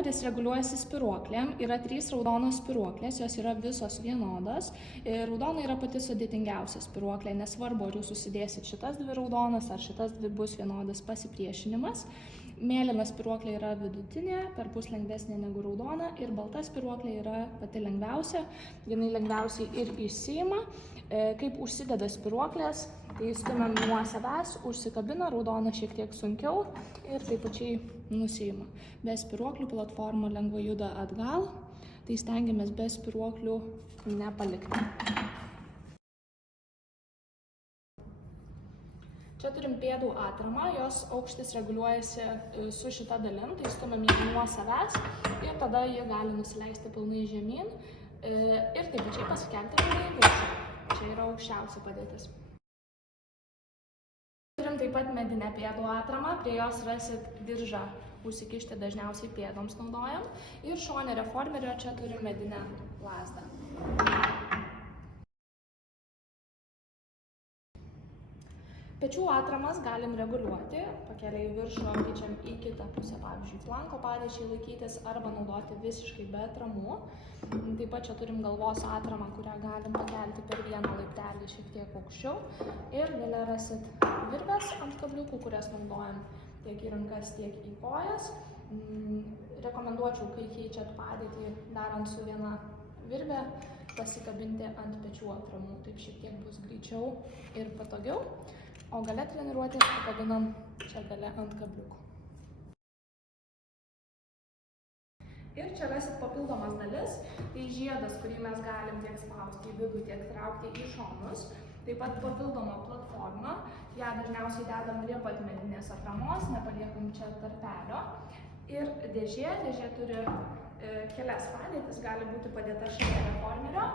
Reformeris reguliuojasi spyruoklėm. Yra 3 raudonos spyruoklės, jos yra visos vienodos. Raudona yra pati sudėtingiausia spyruoklė, nesvarbu, ar jūs susidėsit šitas 2 raudonas, ar šitas 2 bus vienodas pasipriešinimas. Mėlyna spyruoklė yra vidutinė, perpus lengvesnė negu raudona, ir balta spyruoklė yra pati lengviausia, jinai lengviausiai ir išsiima. Kaip užsideda spyruoklės, tai stumiam nuo savęs, užsikabina, raudona šiek tiek sunkiau ir taip pačiai nusiima. Be spyruoklių platforma lengvai juda atgal, tai stengiamės be spyruoklių nepalikti. Čia turim pėdų atramą, jos aukštis reguliuojasi su šita dalim, tai stumiam ją nuo savęs ir tada jie gali nusileisti pilnai žemyn ir taip pačiai pasikelti pilnai į viršų. Čia yra aukščiausia padėtis. Turim taip pat medinę pėdų atramą, prie jos rasit diržą užsikišti, dažniausiai pėdoms naudojam, ir šone reformerio čia turim medinę lazdą. Pečių atramas galim reguliuoti, pakėlę į viršų, keičiam į kitą pusę, pavyzdžiui, flanko padėčiai laikytis arba naudoti visiškai be atramų. Taip pat čia turim galvos atramą, kurią galim pakelti per vieną laiptelį šiek tiek aukščiau. Ir gale rasit virves ant kabliukų, kurias naudojam tiek į rankas, tiek į kojas. Rekomenduočiau, kai keičiat padėtį, darant su viena virve, pasikabinti ant pečių atramų, taip šiek tiek bus greičiau ir patogiau. O gale treniruotės pakabinam čia gale ant kabliukų. Ir čia rasit papildomas dalis, tai žiedas, kurį mes galim tiek spausti į vidų, tiek traukti į šonus. Taip pat papildoma platforma, ją dažniausiai dedam prie pat medinės atramos, nepaliekam čia tarpelio. Ir dėžė turi kelias padėtis, gali būti padėta šalia reformerio,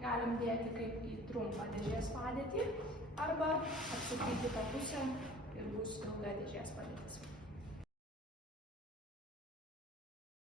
galim dėti kaip į trumpą dėžės padėtį, arba atsukti kitą pusę ir bus ilga dėžės padėtis.